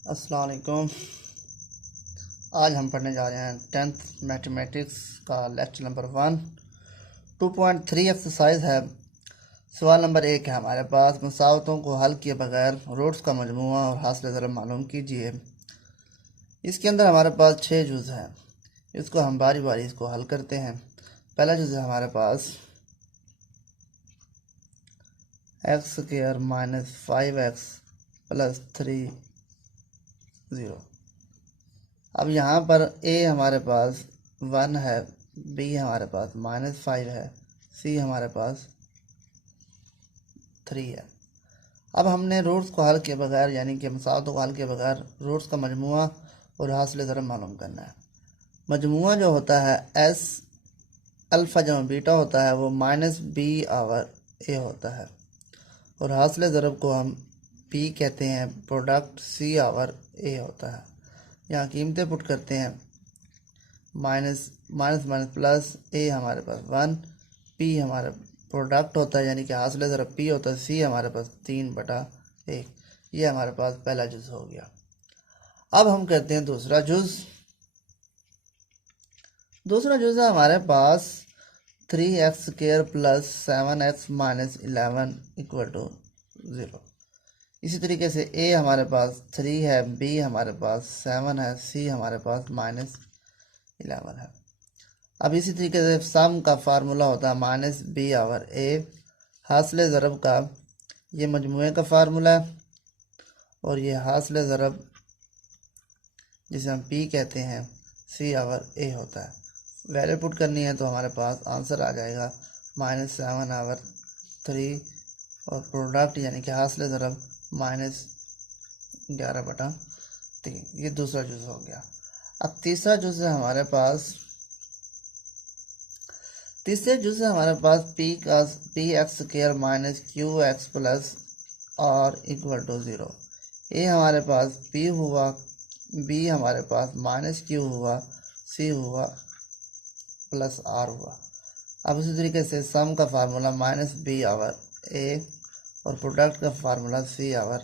अस्सलाम वालेकुम। आज हम पढ़ने जा रहे हैं 10th मैथमेटिक्स का लेक्चर नंबर 1। 2.3 एक्सरसाइज है। सवाल नंबर 1 है हमारे पास, मुसावतों को हल किए बगैर रूट्स का मजमूआ और हासिल ज़रब मालूम कीजिए। इसके अंदर हमारे पास 6 जुज़ हैं। इसको हम बारी बारी इसको हल करते हैं। पहला जुज़ है हमारे पास x² माइनस 5x प्लस 3 0। अब यहाँ पर a हमारे पास 1 है, b हमारे पास -5 है, c हमारे पास 3 है। अब हमने रूट्स को हल किए बगैर यानी कि मसावतों को हल किए बगैर रूट्स का मजमुआ और हासिल ज़रब मालूम करना है। मजमुआ जो होता है s अल्फ़ा जमा बीटा होता है, वो -b/a होता है, और हासिल ज़रब को हम p कहते हैं, प्रोडक्ट c/a होता है। यहाँ कीमतें पुट करते हैं, minus minus minus plus, a हमारे पास 1, p हमारा प्रोडक्ट होता है यानी कि हासिल ज़रब p होता है, c हमारे पास 3/1। ये हमारे पास पहला जुज़ हो गया। अब हम करते हैं दूसरा जुज़। दूसरा जुज़ है हमारे पास 3x² plus 7x minus 11 equal to 0। इसी तरीके से a हमारे पास 3 है, b हमारे पास 7 है, c हमारे पास -11 है। अब इसी तरीके से सम का फार्मूला होता है -b/a। हासिल ज़रब का ये मजमूए का फार्मूला है, और ये हासिल ज़रब जिसे हम p कहते हैं c/a होता है। वैल्यू पुट करनी है तो हमारे पास आंसर आ जाएगा -7/3, और प्रोडक्ट यानी कि हासिल ज़रब -11/3। ये दूसरा जुज़ हो गया। अब तीसरा जुज़ है हमारे पास, तीसरे जुज़ से हमारे पास px² minus qx plus r equal to 0। A हमारे पास p हुआ, b हमारे पास -q हुआ, c हुआ प्लस r हुआ। अब इसी तरीके से सम का फार्मूला -b/a और प्रोडक्ट का फार्मूला c/a।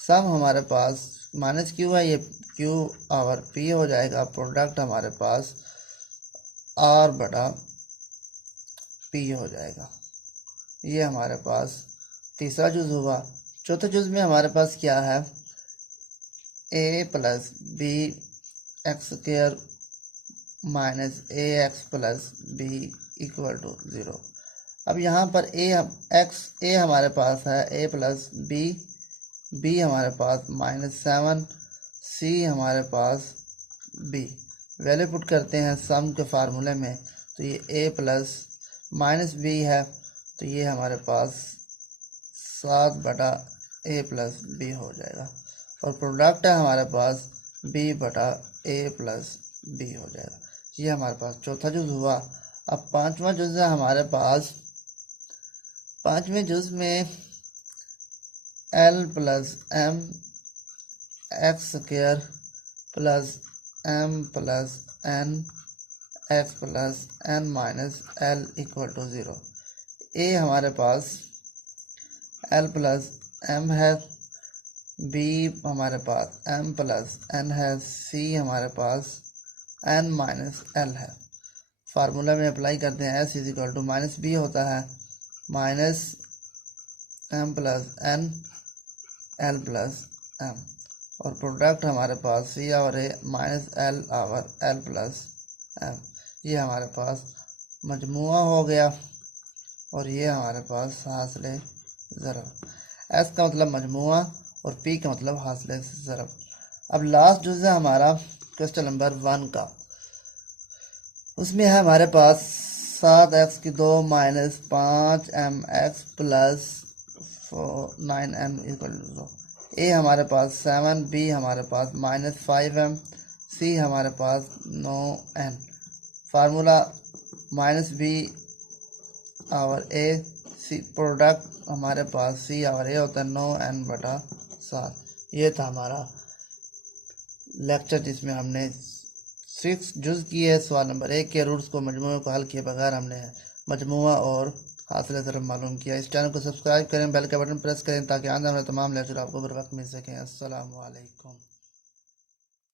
सम हमारे पास -q है, ये q/p हो जाएगा। प्रोडक्ट हमारे पास r/p हो जाएगा। ये हमारे पास तीसरा जुज़ हुआ। चौथे जुज़ में हमारे पास क्या है, a plus b² minus ax plus b equal to 0। अब यहाँ पर a हमारे पास है a प्लस b हमारे पास -7, c हमारे पास b। वैल्यू पुट करते हैं सम के फार्मूले में, तो ये a प्लस -b है, तो ये हमारे पास 7/a प्लस b हो जाएगा, और प्रोडक्ट है हमारे पास b/a प्लस b हो जाएगा। ये हमारे पास चौथा जुज़ हुआ। अब पांचवा जुज़ है हमारे पास। पांचवें जुज़ में l plus m x² plus m plus n x plus n minus l equal to 0। a हमारे पास l प्लस m है, b हमारे पास m प्लस n है, c हमारे पास n माइनस l है। फार्मूला में अप्लाई करते हैं, s इक्वल टू -b होता है, minus m plus n l plus m, और प्रोडक्ट हमारे पास c और a minus l plus m। ये हमारे पास मजमुआ हो गया, और ये हमारे पास हासिल ज़रब। s का मतलब मजमुआ और p का मतलब हासिल ज़रब। अब लास्ट जुज़ है हमारा क्वेश्चन नंबर 1 का। उसमें है हमारे पास 7x² minus 5mx plus 9m equal to 0। a हमारे पास 7, b हमारे पास -5m, c हमारे पास 9n। फार्मूला -b और a, c प्रोडक्ट हमारे पास c और a होता है 9n/7। ये था हमारा लेक्चर जिसमें हमने 6 जुज़ किए। सवाल नंबर 1 के रूट्स को मजमुए को हल किए बगैर हमने मजमुआ और हासिल तरफ मालूम किया। इस चैनल को सब्सक्राइब करें, बेल का बटन प्रेस करें ताकि आने वाले तमाम लेक्चर आपको बर वक्त मिल सकें। अस्सलामु अलैकुम।